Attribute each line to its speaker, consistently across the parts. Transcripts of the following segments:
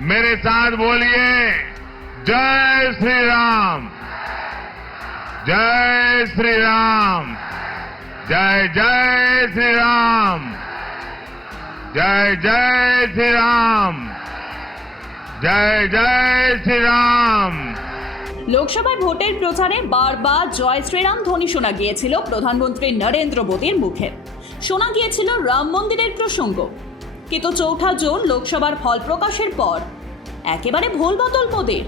Speaker 1: मेरे साथ बोलिए जय श्री राम जय श्री राम जय जय श्री राम जय जय श्री राम जय जय श्री राम
Speaker 2: লোকসভায় ভোটের প্রচারে বারবার জয় শ্রীরাম ধ্বনি শোনা গিয়েছিল প্রধানমন্ত্রী নরেন্দ্র মোদীর মুখে শোনা গিয়েছিল রাম মন্দিরের প্রসঙ্গ কিন্তু চৌঠা জুন লোকসভার ফল প্রকাশের পর, একেবারে ভোল বদল মোদের।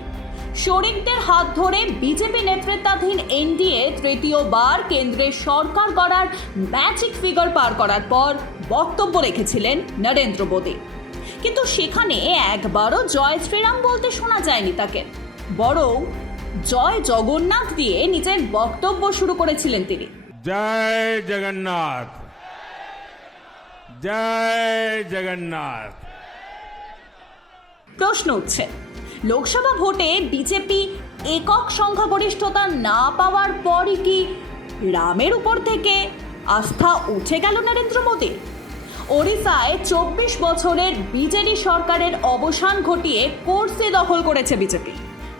Speaker 2: শরিকদের হাত ধরে বিজেপি নেতৃত্বাধীন এনডিএ তৃতীয়বার কেন্দ্রের সরকার গড়ার ম্যাজিক ফিগার পার করার পর বক্তব্য রেখেছিলেন নরেন্দ্র মোদী। কিন্তু সেখানে একবারও জয় শ্রীরাম বলতে শোনা যায়নি তাকে। বরং জয় জগন্নাথ দিয়ে নিজের বক্তব্য শুরু করেছিলেন তিনি।
Speaker 3: জয় জগন্নাথ। জয় জগন্নাথ।
Speaker 2: প্রশ্ন উঠছে, লোকসভা ভোটে বিজেপি একক সংখ্যাগরিষ্ঠতা না পাওয়ার পরই কি রামের উপর থেকে আস্থা উঠে গেল নরেন্দ্র মোদী? ওড়িশায় চব্বিশ বছরের বিজেডি সরকারের অবসান ঘটিয়ে কোর্সে দখল করেছে বিজেপি।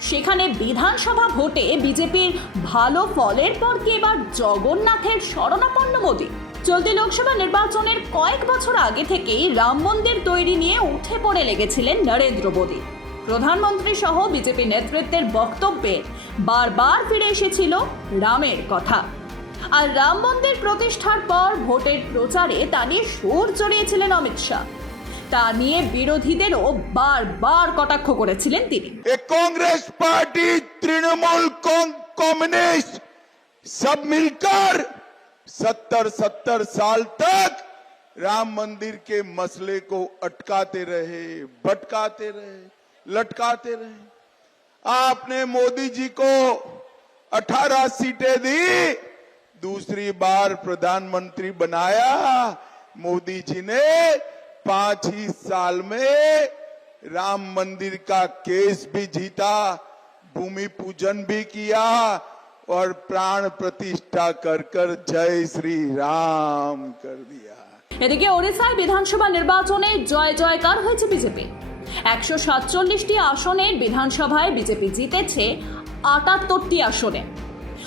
Speaker 2: সেখানে বিধানসভা ভোটে বিজেপির ভালো ফলের পর কি এবার জগন্নাথের শরণাপন্ন মোদী? চলতি লোকসভা নির্বাচনের কয়েক বছর আগে থেকেই রাম মন্দির তৈরি নিয়ে উঠে পড়ে লেগেছিলেন নরেন্দ্র মোদী। প্রধানমন্ত্রী সহ বিজেপি নেতৃত্বের বক্তব্যে বারবার ফিরে এসেছিল রামের কথা। আর রাম মন্দির প্রতিষ্ঠার পর ভোটের প্রচারে তা নিয়ে সুর চড়িয়েছিলেন অমিত শাহ। তা নিয়ে বিরোধীদেরও বারবার কটাক্ষ করেছিলেন তিনি।
Speaker 4: কংগ্রেস পার্টি তৃণমূল কমিউনিস্ট সব মিলকার सत्तर सत्तर साल तक राम मंदिर के मसले को अटकाते रहे, भटकाते रहे, लटकाते रहे। आपने मोदी जी को 18 सीटें दी, दूसरी बार प्रधानमंत्री बनाया। मोदी जी ने पाँच ही साल में राम मंदिर का केस भी जीता, भूमि पूजन भी किया और प्राण प्रतिष्ठा कर कर जय श्री राम कर दिया
Speaker 2: এদিকে ওড়িশায় বিধানসভা নির্বাচনে জয় জয়কার হয়েছে বিজেপি একশো সাতচল্লিশটি আসনের বিধানসভায় বিজেপি জিতেছে আটাত্তরটি আসনে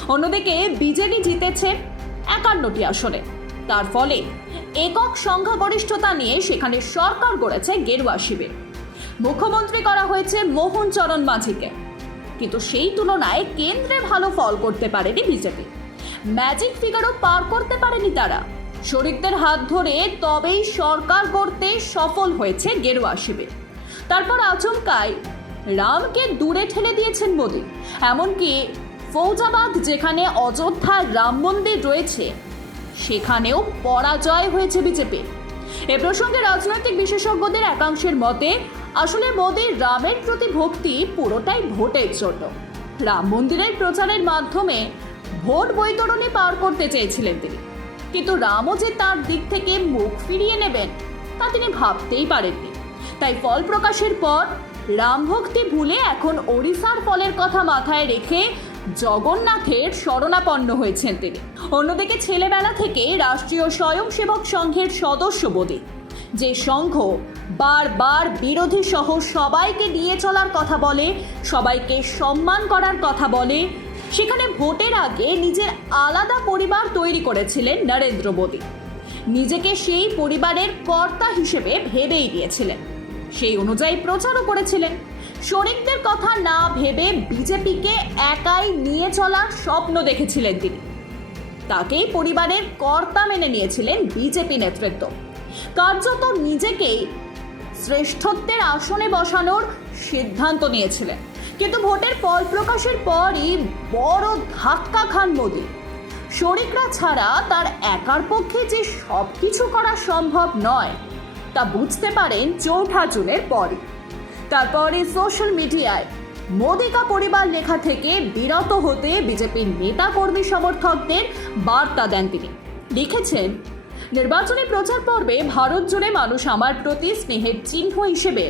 Speaker 2: অন্যদিকে বিজেডি জিতেছে একান্নটি আসনে তার ফলে একক সংখ্যাগরিষ্ঠতা নিয়ে সেখানে সরকার গড়েছে গেরুয়া শিবির মুখ্যমন্ত্রী করা হয়েছে মোহন চরণ মাঝিকে কিন্তু সেই তুলনায় কেন্দ্রে ভালো ফল করতে পারেনি বিজেপি। ম্যাজিক ফিগারও পার করতে পারেনি তারা। শরিকদের হাত ধরে তবেই সরকার গড়তে সফল হয়েছে গেরুয়া শিবির। তারপর আচমকায় রামকে দূরে ঠেলে দিয়েছেন মোদী। এমনকি ফৌজাবাদ যেখানে অযোধ্যার রাম মন্দির রয়েছে, সেখানেও পরাজয় হয়েছে বিজেপির। এ প্রসঙ্গে রাজনৈতিক বিশেষজ্ঞদের একাংশের মতে, আসলে মোদীর রামের প্রতি ভক্তি পুরোটাই ভোটের জন্য। রাম মন্দিরের প্রচারের মাধ্যমে ভোট বৈতরণী পার করতে চেয়েছিলেন তিনি। কিন্তু রামও যে তার দিক থেকে মুখ ফিরিয়ে নেবেন, তা তিনি ভাবতেই পারেননি। তাই ফল প্রকাশের পর রাম ভক্তি ভুলে এখন ওড়িশার ফলের কথা মাথায় রেখে জগন্নাথের শরণাপন্ন হয়েছেন তিনি। অন্যদিকে ছেলেবেলা থেকে রাষ্ট্রীয় স্বয়ংসেবক সংঘের সদস্য বোধী যে সংঘ বারবার বিরোধী সহ সবাইকে নিয়ে চলার কথা বলে, সবাইকে সম্মান করার কথা বলে, সেখানে ভোটের আগে নিজের আলাদা পরিবার তৈরি করেছিলেন নরেন্দ্র মোদী। নিজেকে সেই পরিবারের কর্তা হিসেবে ভেবেই দিয়েছিলেন সেই অনুযায়ী প্রচারও করেছিলেন। শরিকদের কথা না ভেবে বিজেপিকে একাই নিয়ে চলার স্বপ্ন দেখেছিলেন তিনি। তাকেই পরিবারের কর্তা মেনে নিয়েছিলেন বিজেপি নেতৃত্ব। কার্যত নিজেকেই শ্রেষ্ঠত্বের আসনে বসানোর সিদ্ধান্ত নিয়েছিলেন। কিন্তু ভোটের ফল প্রকাশের পরই বড় ধাক্কা খান মোদী। শরিকরা ছাড়া তার একার পক্ষে যে সব কিছু করা সম্ভব নয়, তা বুঝতে পারেন চৌঠা জুনের পরই। তারপরে সোশ্যাল মিডিয়ায় মোদিকা পরিবার লেখা থেকে বিরত হতে বিজেপির নেতা কর্মী সমর্থকদের বার্তা দেন তিনি। লিখেছেন, নির্বাচনী প্রচার পর্বে ভারত জুড়ে মানুষ আমার প্রতি স্নেহের চিহ্ন হিসেবে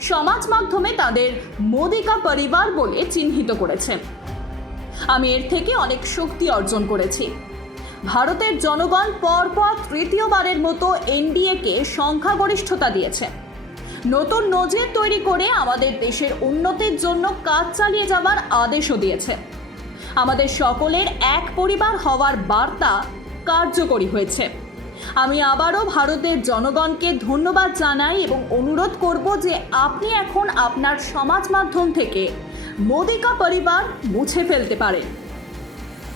Speaker 2: সমাজ মাধ্যমে তাদের মোদিকা পরিবার বলে চিহ্নিত করেছেন আমি এর থেকে অনেক শক্তি অর্জন করেছি। ভারতের জনগণ পরপর তৃতীয়বারের মতো এনডিএকে সংখ্যাগরিষ্ঠতা দিয়েছে। নতুন নজির তৈরি করে আমাদের দেশের উন্নতির জন্য কাজ চালিয়ে যাওয়ার আদেশও দিয়েছে। আমাদের সকলের এক পরিবার হওয়ার বার্তা কার্যকরী হয়েছে। আমি আবারও ভারতের জনগণকে ধন্যবাদ জানাই এবং অনুরোধ করব যে আপনি এখন আপনার সমাজ মাধ্যম থেকে মোদিকা পরিবার মুছে ফেলতে পারেন।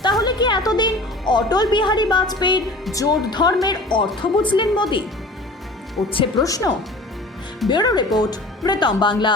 Speaker 2: তাহলে কি এতদিন অটল বিহারী বাজপেয়ীর জোট ধর্মের অর্থ বুঝলেন মোদি? উঠছে প্রশ্ন। Bureau report Pritam Bangla